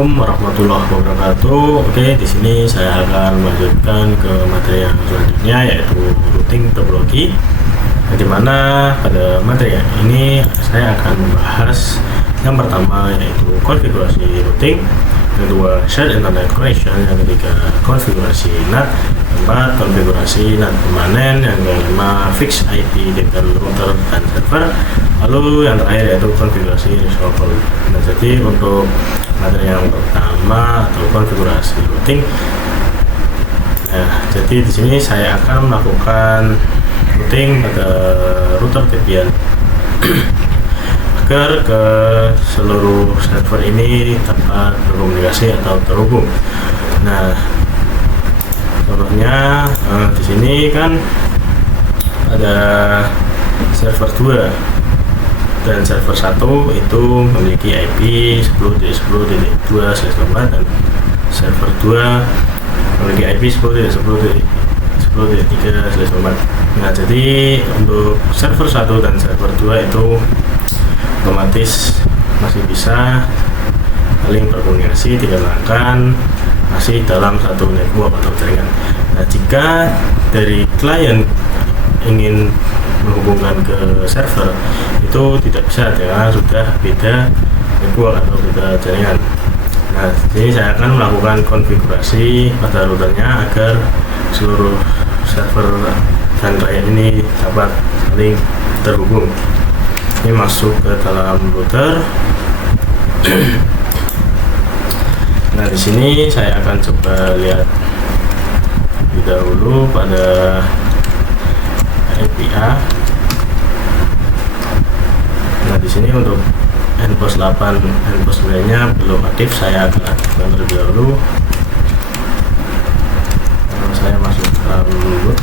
Assalamualaikum warahmatullahi wabarakatuh. Oke, di sini saya akan melanjutkan ke materi yang selanjutnya, yaitu routing topologi. Di mana pada materi ini saya akan membahas yang pertama yaitu konfigurasi routing, yang kedua shared internet connection, yang ketiga konfigurasi NAT, keempat konfigurasi NAT permanen, yang kelima fix IP dengan router dan server, lalu yang terakhir yaitu konfigurasi resolver. Nah, jadi untuk materi yang pertama atau konfigurasi routing, jadi di sini saya akan melakukan routing pada router Debian agar ke seluruh server ini dapat berkomunikasi atau terhubung. Nah, contohnya di sini kan ada server 2 dan server 1 itu memiliki IP 10.10.2/4 dan server 2 memiliki IP 10.10.10.3/4. Nah, jadi untuk server 1 dan server 2 itu otomatis masih bisa saling berkomunikasi dikarenakan masih dalam satu network atau jaringan. Nah, jika dari klien ingin menghubungkan ke server itu tidak bisa karena sudah beda network atau beda jaringan. Nah, jadi saya akan melakukan konfigurasi pada routernya agar seluruh server dan klien ini dapat saling terhubung. Ini masuk ke dalam router. Nah, di sini saya akan coba lihat lebih dahulu pada API. Nah, di sini untuk Npost 8, Npost 9-nya belum aktif, saya akan aktifkan terlebih dahulu. Saya masuk ke dalam root.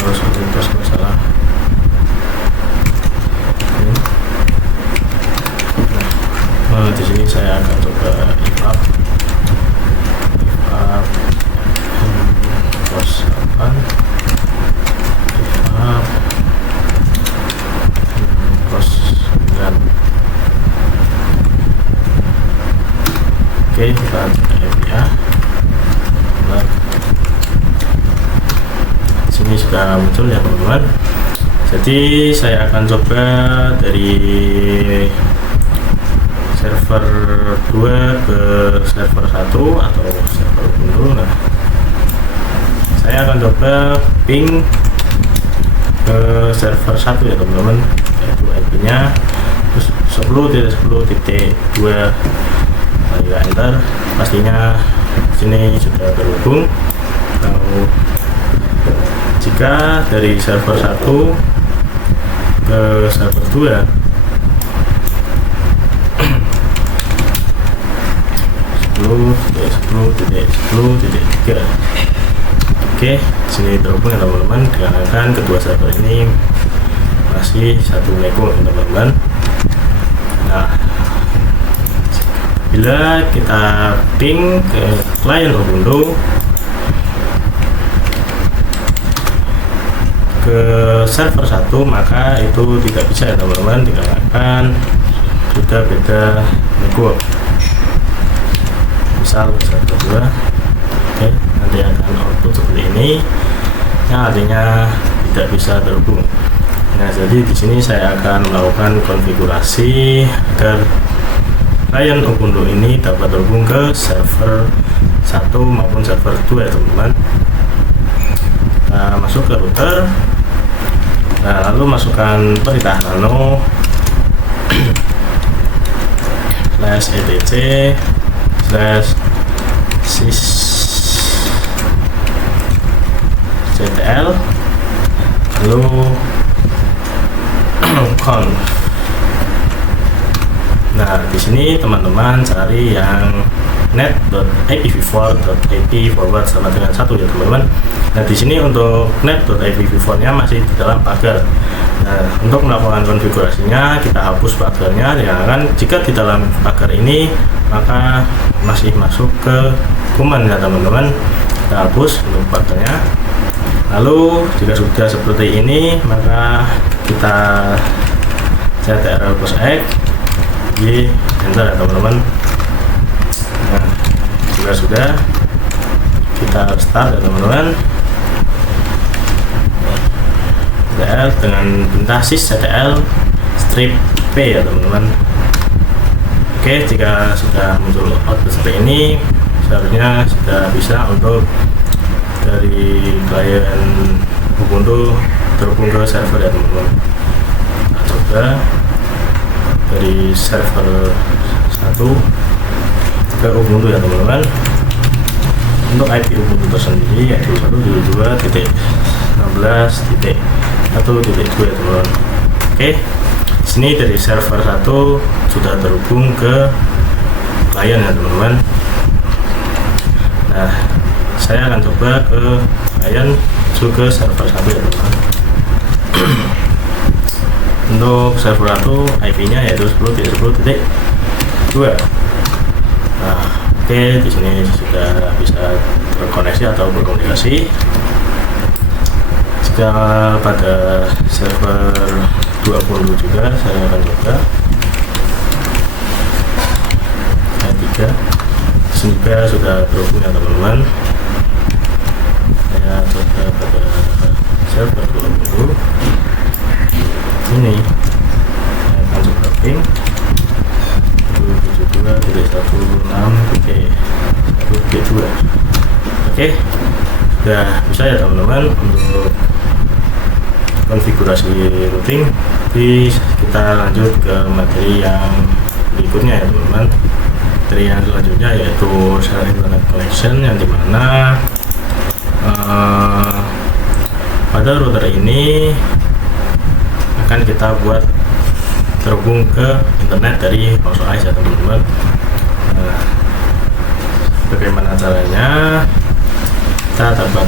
Terus Npost masalah. Nah, di sini saya akan coba ifrag Npost 8, ifrag Npost 9. Oke, kita cek API. Nah, di sini sudah muncul ya teman-teman. Jadi saya akan coba dari server 2 ke server 1 atau server Ubuntu. Nah, saya akan coba ping ke server 1 ya teman-teman, yaitu IP-nya terus 10.10.2. Kita enter, pastinya sini sudah terhubung. Lalu jika dari server 1 ke server 2 10.10.10.3. Oke, sini terhubung ya teman-teman, dikarenakan kedua server ini masih satu network teman-teman. Nah, bila kita ping ke klien Ubuntu ke server 1, maka itu tidak bisa ya teman-teman, dikarenakan sudah beda network. Misal server 2, oke, nanti akan output seperti ini, yang artinya tidak bisa terhubung. Nah, jadi di sini saya akan melakukan konfigurasi agar klien Ubuntu ini dapat terhubung ke server 1 maupun server 2 ya teman-teman. Kita masuk ke router. Nah, lalu masukkan perintah nano /etc/sysctl lalu conf. Nah, di sini teman-teman cari yang net.ipv4.ip forward sama dengan 1 ya teman-teman. Nah, di sini untuk net.ipv4-nya masih di dalam pagar. Nah, untuk melakukan konfigurasinya kita hapus pagarnya, ya kan? Jika di dalam pagar ini maka masih masuk ke command ya teman-teman. Kita hapus untuk pagarnya. Lalu jika sudah seperti ini maka kita ctrl+x Y enter ya teman-teman. Nah, jika sudah, kita start ya teman-teman. CTL dengan perintah sysctl strip p ya teman-teman. Oke, jika sudah muncul output seperti ini, seharusnya sudah bisa untuk dari klien Ubuntu terhubung ke server ya teman-teman. Nah, coba dari server 1 ke Ubuntu ya teman-teman. Untuk IP Ubuntu tersendiri yaitu 172.16.1.2 ya teman-teman. Oke, sini dari server 1 sudah terhubung ke klien ya teman-teman. Nah, saya akan coba ke klien juga server 1 ya teman-teman. Untuk server 1 IP-nya yaitu 10.10.2. Nah, oke, di sini sudah bisa terkoneksi atau berkomunikasi. Jika pada server 20 juga saya akan coba N3 juga sudah terhubung ya teman-teman. Saya coba pada server 20 ini, saya akan coba ping 72.16.1.2. Oke, sudah bisa ya teman-teman untuk konfigurasi routing. Jadi kita lanjut ke materi yang berikutnya ya teman-teman. Materi yang selanjutnya yaitu share internet connection, yang dimana pada router ini akan kita buat terhubung ke internet dari host OS ya teman-teman. Nah, bagaimana caranya? Kita dapat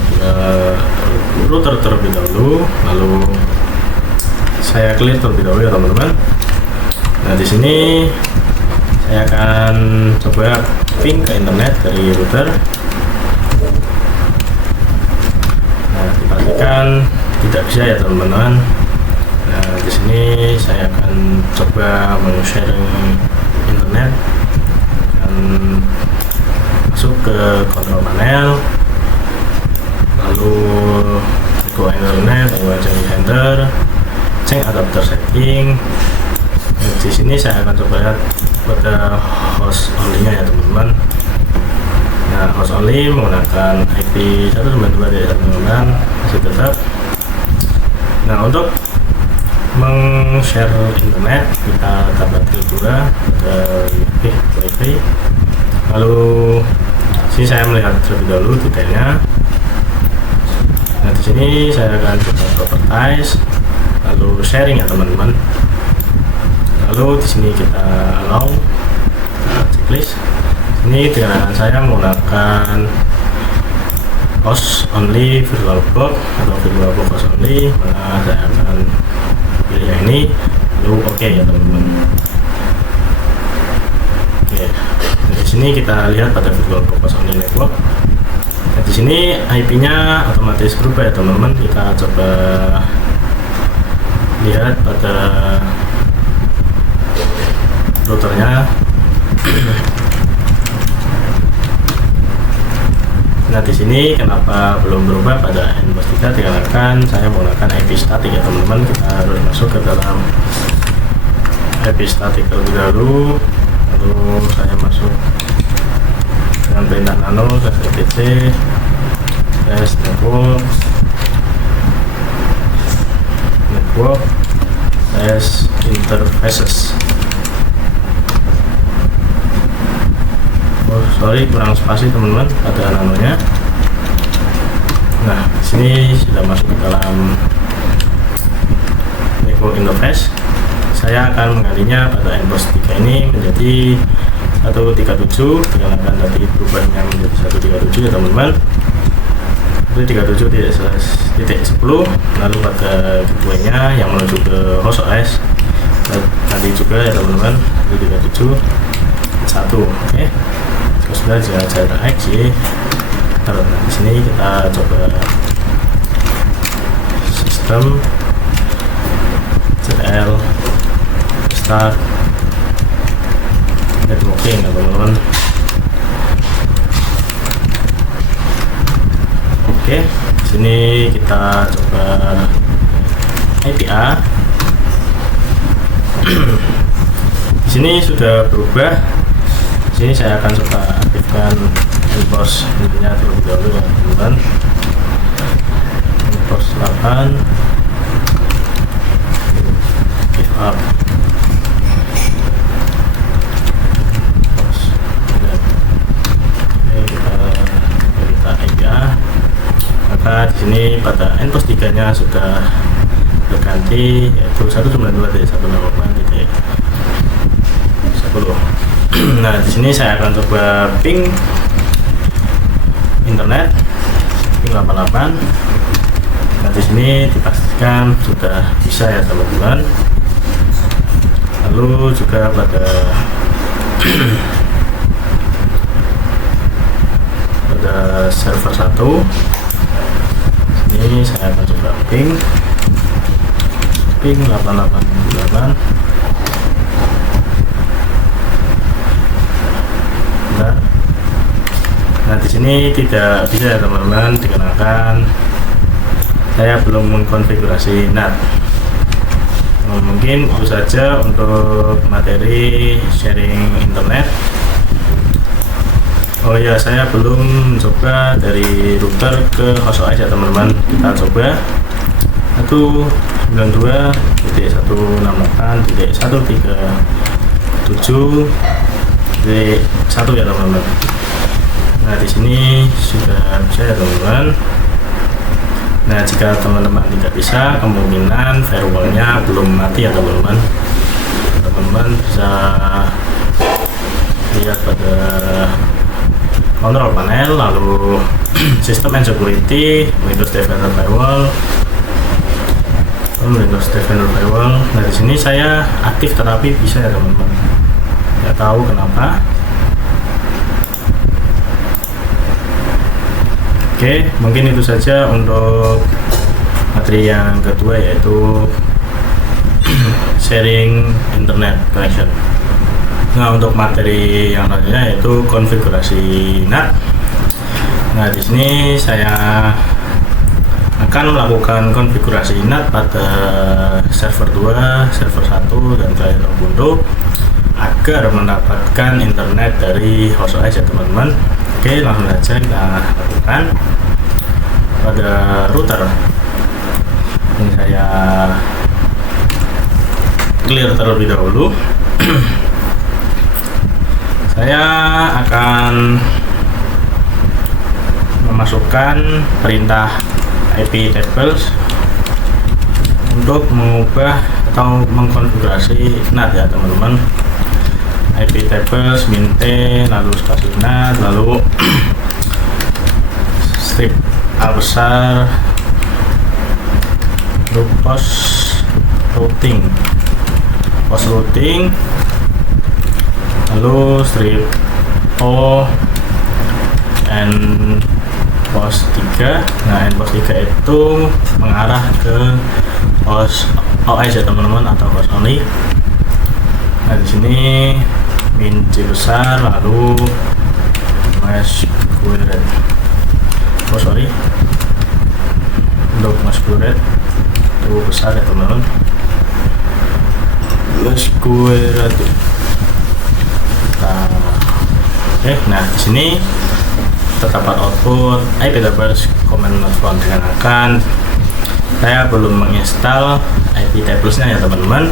router terlebih dahulu, lalu saya clear terlebih dahulu ya teman-teman. Nah, di sini saya akan coba ping ke internet dari router. Nah, dipastikan tidak bisa ya teman-teman. Nah, di sini saya akan coba meng-share internet dan masuk ke kontrol panel, lalu go internet, lalu center, change adapter setting. Nah, di sini saya akan coba lihat pada host only-nya ya teman-teman. Nah, host only menggunakan IP 192.168 masih tetap. Nah, untuk meng-share internet kita dapat dua wifi. Lalu sini saya melihat terlebih dahulu detailnya. Nah, di sini saya akan coba properties, lalu sharing ya teman-teman. Lalu di sini kita allow, kita checklist. Ini dengan saya menggunakan host only VirtualBox atau VirtualBox host only, mana saya akan pilih yang ini, lalu oke ya teman-teman. Oke, nah, di sini kita lihat pada VirtualBox host only network. Nah, di sini IP-nya otomatis berubah ya teman-teman. Kita coba lihat pada routernya. Nah, di sini kenapa belum berubah pada Nbus 3 dikarenakan saya menggunakan IP static ya teman-teman. Kita harus masuk ke dalam IP static terlebih dahulu, lalu saya masuk dengan perintah nano etc test network test interfaces. Oh, sorry, kurang spasi teman-teman pada nanonya. Nah, di sini sudah masuk ke dalam network interface. Saya akan menggantinya pada Nbus 3 ini menjadi 137, dikarenakan tadi berubahnya menjadi 137 ya teman-teman. 137.10, lalu pada gateway-nya yang menuju ke host OS nanti juga ya teman-teman, 137.1. Oke, sudah jarak X. Nah, di sini kita coba sistem CTL start networking ya teman-teman. Oke, sini kita coba IPA. Di sini sudah berubah. Di sini saya akan coba aktifkan enforce intinya terlebih dahulu ya teman-teman. Enforce 8 give up. Maka di sini pada endpost 3-nya sudah berganti yaitu 192.168.10. Nah, di sini saya akan coba ping internet ping 88. Nah, di sini dipastikan sudah bisa ya teman-teman. Lalu juga pada server 1 ini saya akan coba ping 888. Nah, di sini tidak bisa ya teman-teman, dikarenakan saya belum mengkonfigurasi NAT. Mungkin itu saja untuk materi sharing internet. Oh ya, saya belum mencoba dari router ke host OS ya teman-teman. Kita coba 192.138.137.1 ya teman-teman. Nah, di sini sudah bisa ya teman-teman. Nah, jika teman-teman tidak bisa, kemungkinan firewallnya belum mati ya teman-teman. Teman-teman bisa lihat pada control panel, lalu system and security, Windows Defender Firewall, Windows Defender Firewall. Nah, di sini saya aktif tetapi bisa ya teman-teman. Nggak tahu kenapa. Oke, mungkin itu saja untuk materi yang kedua, yaitu sharing internet connection. Nah, untuk materi yang selanjutnya yaitu konfigurasi NAT. Nah, di sini saya akan melakukan konfigurasi NAT pada server 2, server 1 dan client Ubuntu agar mendapatkan internet dari host OS ya teman-teman. Oke, langsung saja kita lakukan pada router. Ini saya clear terlebih dahulu. Saya akan memasukkan perintah IP tables untuk mengubah atau mengkonfigurasi NAT ya teman-teman. IP tables min-t, lalu spasi NAT, lalu strip A besar, post routing, lalu strip O and post 3. Nah, post 3 itu mengarah ke host OS ya teman-teman, atau host only. Nah, di sini min C besar, lalu masquerade. Untuk masquerade itu besar ya teman-teman. Masquerade. Nah, di sini terdapat output IP tables command not found, dikarenakan saya belum menginstal IP tablesnya ya teman-teman.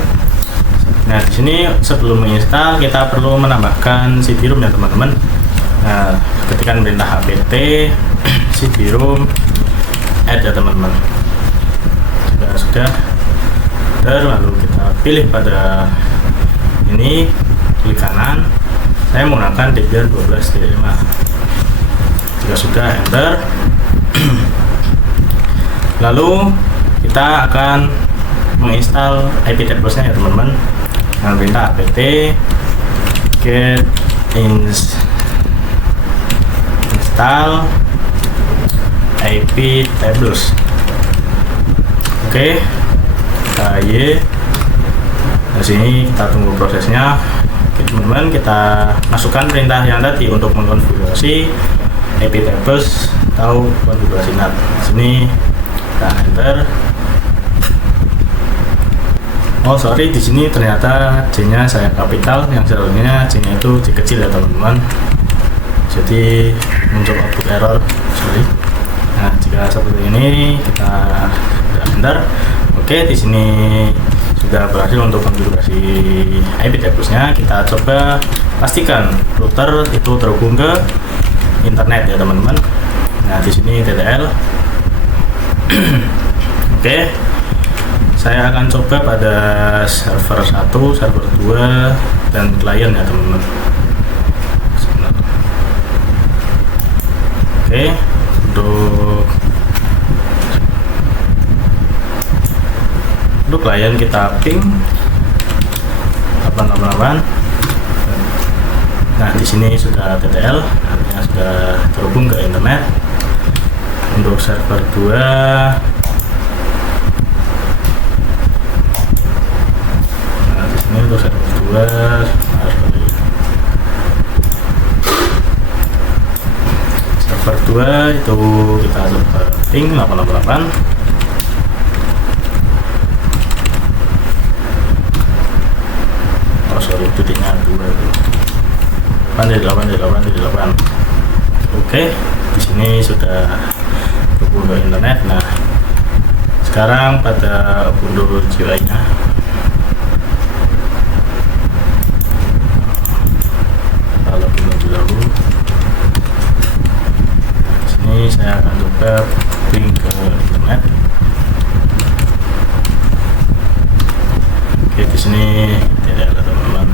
Nah, di sini sebelum menginstal kita perlu menambahkan cd-rom ya teman-teman. Nah, ketika perintah apt cd-rom add ya teman-teman. Jika sudah lalu kita pilih pada ini, klik kanan. Saya menggunakan Debian 12.5. Jika sudah, enter. Lalu kita akan menginstal IP tablesnya ya teman-teman. Dengan perintah apt get install IP tables. Oke, kita y. Di sini kita tunggu prosesnya. Kita teman-teman kita masukkan perintah yang tadi untuk mengkonfigurasi IP tables atau konfigurasi NAT. Di sini kita enter. Oh sorry, di sini ternyata C-nya saya kapital, yang seharusnya C-nya itu C kecil ya teman-teman. Jadi muncul output error, sorry. Nah jika seperti ini kita enter. Oke, di sini sudah berhasil untuk konfigurasi IP tablesnya. Kita coba pastikan router itu terhubung ke internet ya teman-teman. Nah di sini TTL. Oke, saya akan coba pada server 1, server 2, dan klien ya teman-teman. Oke, untuk klien kita ping 888. Nah di sini sudah TTL, artinya sudah terhubung ke internet. Untuk server 2, nah di sini untuk server 2 itu kita coba ping 888. Oh sorry, titiknya 2 itu 8. Oke, di sini sudah terhubung ke internet. Nah sekarang pada Ubuntu GUI-nya kita login lebih dahulu. Di sini saya akan coba ping ke internet. Oke, di sini tidak ada teman-teman.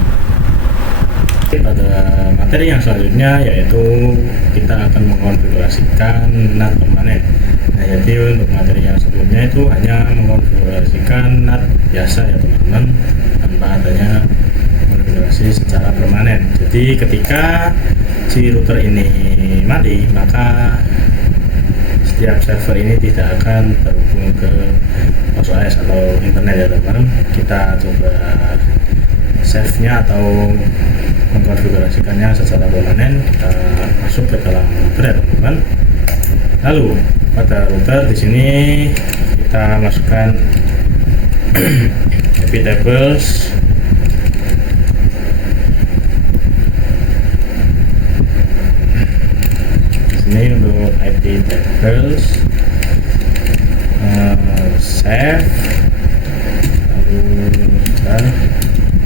Pada materi yang selanjutnya yaitu kita akan mengkonfigurasikan NAT permanen. Nah, jadi untuk materi yang sebelumnya itu hanya mengkonfigurasikan NAT biasa ya teman-teman, tanpa adanya konfigurasi secara permanen. Jadi ketika si router ini mati, maka setiap server ini tidak akan terhubung ke OS atau internet ya teman-teman. Kita coba save-nya atau mengkonfigurasikannya secara permanen. Kita masuk ke dalam router ya teman-teman. Lalu pada router di sini kita masukkan IP tables. Di sini untuk IP tables save, lalu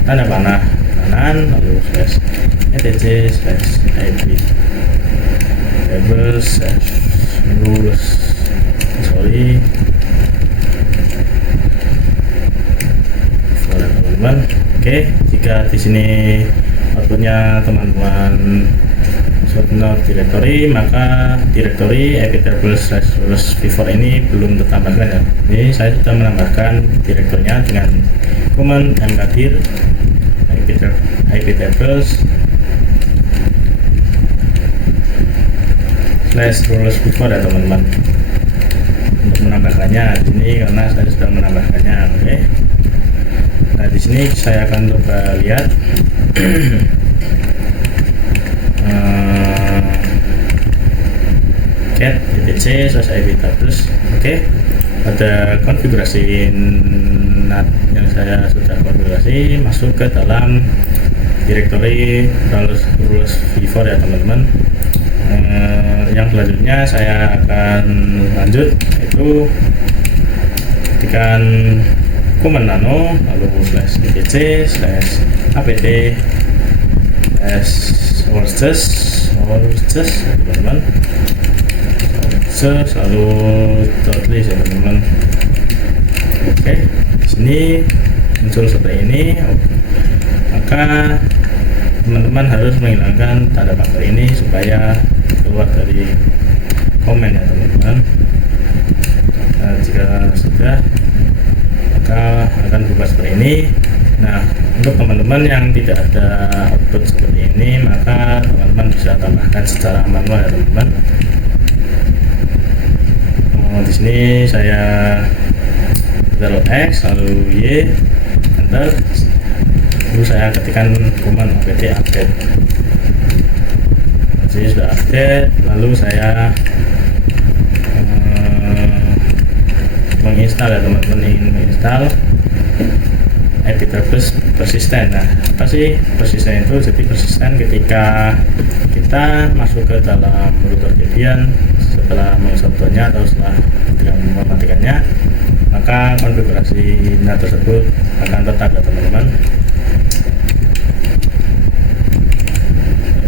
tanda panah kanan, lalu slash etc slash IP tables rules. Sorry, teman-teman. Oke, jika di sini outputnya teman-teman not directory, maka directory IP tables rules before ini belum tertambahkan ya. Ini saya sudah menambahkan direkturnya dengan command mkdir IP tables rules before ya teman-teman. Untuk menambahkannya di sini karena saya sudah menambahkannya. Oke. Nah di sini saya akan coba lihat get etc IP tables. Oke, pada konfigurasi NAT yang saya sudah konfigurasi, masuk ke dalam directory rules before ya teman-teman. Yang selanjutnya saya akan lanjut, yaitu ketikkan command nano lalu slash etc slash apt sources teman-teman, lalu list ya teman-teman. Oke, di sini muncul seperti ini. Maka teman-teman harus menghilangkan tanda pagar ini supaya keluar dari komen ya teman-teman. Nah, jika sudah, maka akan berubah seperti ini. Nah, untuk teman-teman yang tidak ada output seperti ini, maka teman-teman bisa tambahkan secara manual ya teman-teman. Di sini saya Ctrl X lalu Y, enter. lalu saya ketikkan command apt update. Jadi sudah update, lalu saya menginstal ya teman-teman, ingin menginstal IP address persisten. Nah, apa sih persisten itu? Jadi persisten ketika kita masuk ke dalam router Debian setelah menginstallnya atau setelah ketika mematikannya, maka konfigurasi NAT tersebut akan tetap ya teman-teman.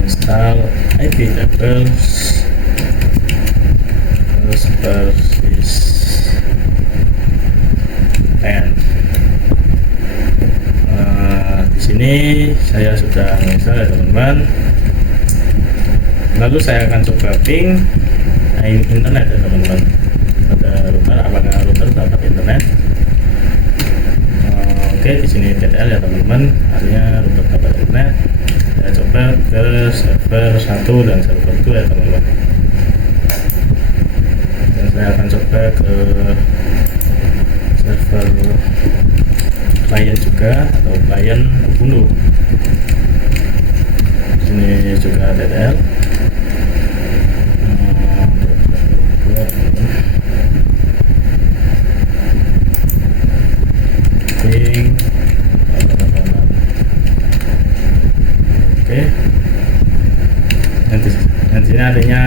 Install IP address persisten. Di sini saya sudah menginstal ya teman-teman. Lalu saya akan coba ping internet ya teman-teman pada router, apakah router dapat internet. Oke, di sini TTL ya teman-teman, artinya router dapat internet. Saya coba ke server 1 dan server 2 ya teman-teman. Dan saya akan coba ke server klien juga atau klien Ubuntu. Di sini juga TTL. Oke, nantinya artinya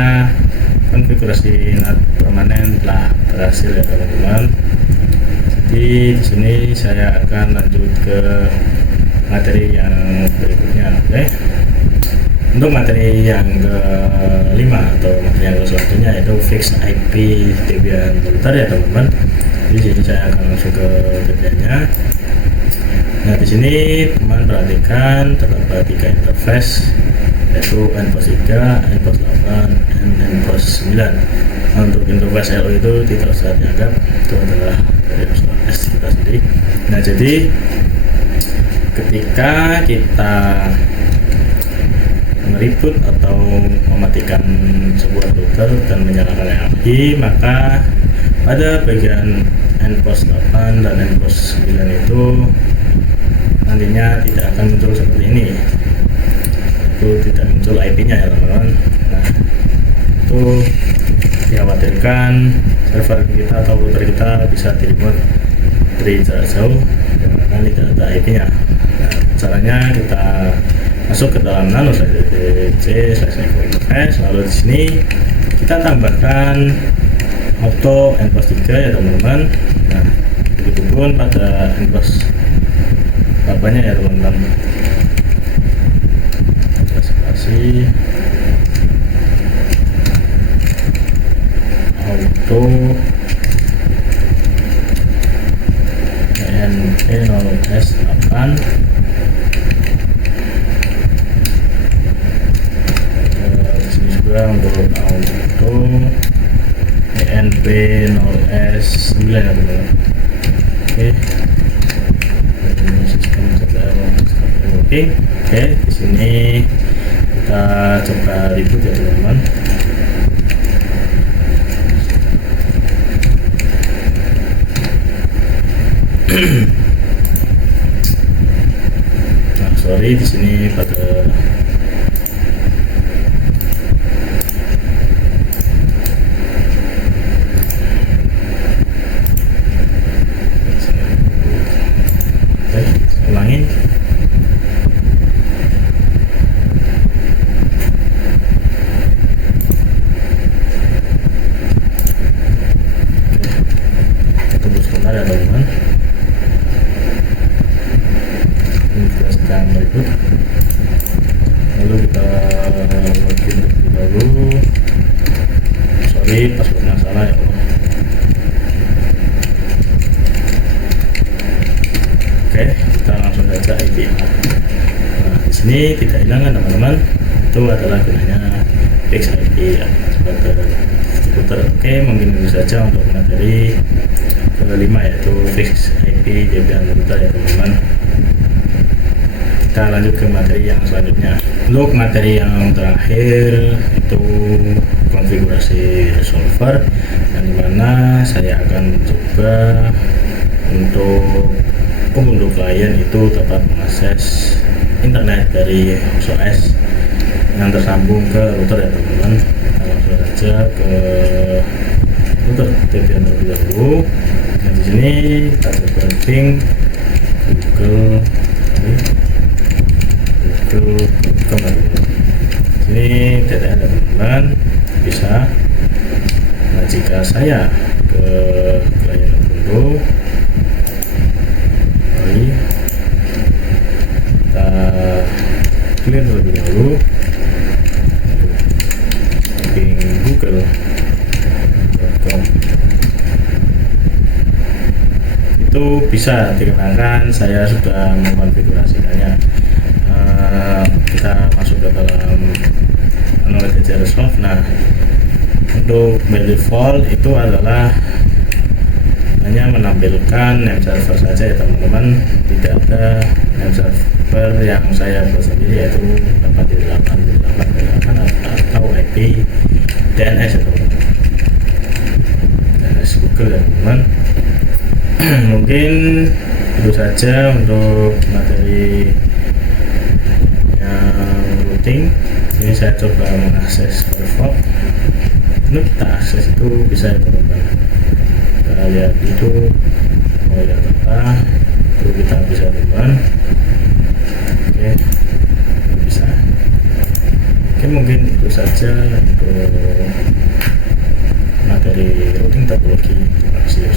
konfigurasi NAT permanen telah berhasil ya teman-teman. Jadi di sini saya akan lanjut ke materi yang berikutnya. Oke, untuk materi yang kelima atau materi yang selanjutnya yaitu fix IP Debian router ya teman-teman. Di sini saya akan langsung ke bagiannya. Nah, di sini teman perhatikan terdapat 3 interface, yaitu NPOS 3, NPOS 8, dan NPOS 9. Nah, untuk interface LO itu tidak usah dianggap, itu adalah dari OS kita sendiri. Nah, jadi ketika kita mereboot atau mematikan sebuah router dan menyalakan yang lagi, maka pada bagian NPOS 8 dan NPOS 9 itu nantinya tidak akan muncul seperti ini, itu tidak muncul IP-nya ya teman-teman. Nah, itu dikhawatirkan server kita atau router kita bisa di-remote dari jarak jauh karena tidak ada IP-nya. Nah, caranya kita masuk ke dalam nano/dc/network/interface, lalu di sini kita tambahkan auto NPOS 3 ya teman-teman. Nah, begitupun pada NPOS apanya ya teman-teman. Kasih auto NP0S8 sini juga untuk auto NP0S9 ya teman-teman. Oke, Oke, di sini kita coba reboot ya teman-teman. Nah, sorry, di sini pada ulangin. Tunggu sebentar ya teman-teman. Ini kita sedang berikut. Lalu kita login terlebih dahulu. Sorry, passwordnya salah ya. Oke, kita langsung saja IP. Nah, di sini tidak hilang kan teman-teman? Itu adalah gunanya fix IP ya, sebagai router. Oke, mungkin itu saja untuk materi kelima yaitu fix IP Debian router ya teman-teman. Kita lanjut ke materi yang selanjutnya. Untuk materi yang terakhir itu konfigurasi resolver, yang dimana saya akan coba untuk cukup untuk klien itu dapat mengakses internet dari OS yang tersambung ke router ya teman-teman. Kita langsung saja ke router Debian terlebih dahulu. Nah di sini kita browsing Google. Sini DTN ya teman-teman, bisa. Nah jika saya ke klien Ubuntu, kita clear terlebih dahulu google.com. Itu bisa dikenakan saya sudah mengkonfigurasikannya. Kita masuk ke dalam Analytics Resolve. Nah untuk by default itu adalah hanya menampilkan name server saja ya teman-teman, tidak ada name server yang saya buat sendiri yaitu 8.8.8.8 atau IP DNS ya teman-teman, DNS Google ya teman-teman. Mungkin itu saja untuk materi yang routing. Ini saya coba mengakses Firefox. Ini kita akses itu bisa ya teman-teman, kita lihat itu lihat data itu kita bisa teman. Oke, bisa. Oke, mungkin itu saja untuk materi routing topologi. Terima kasih.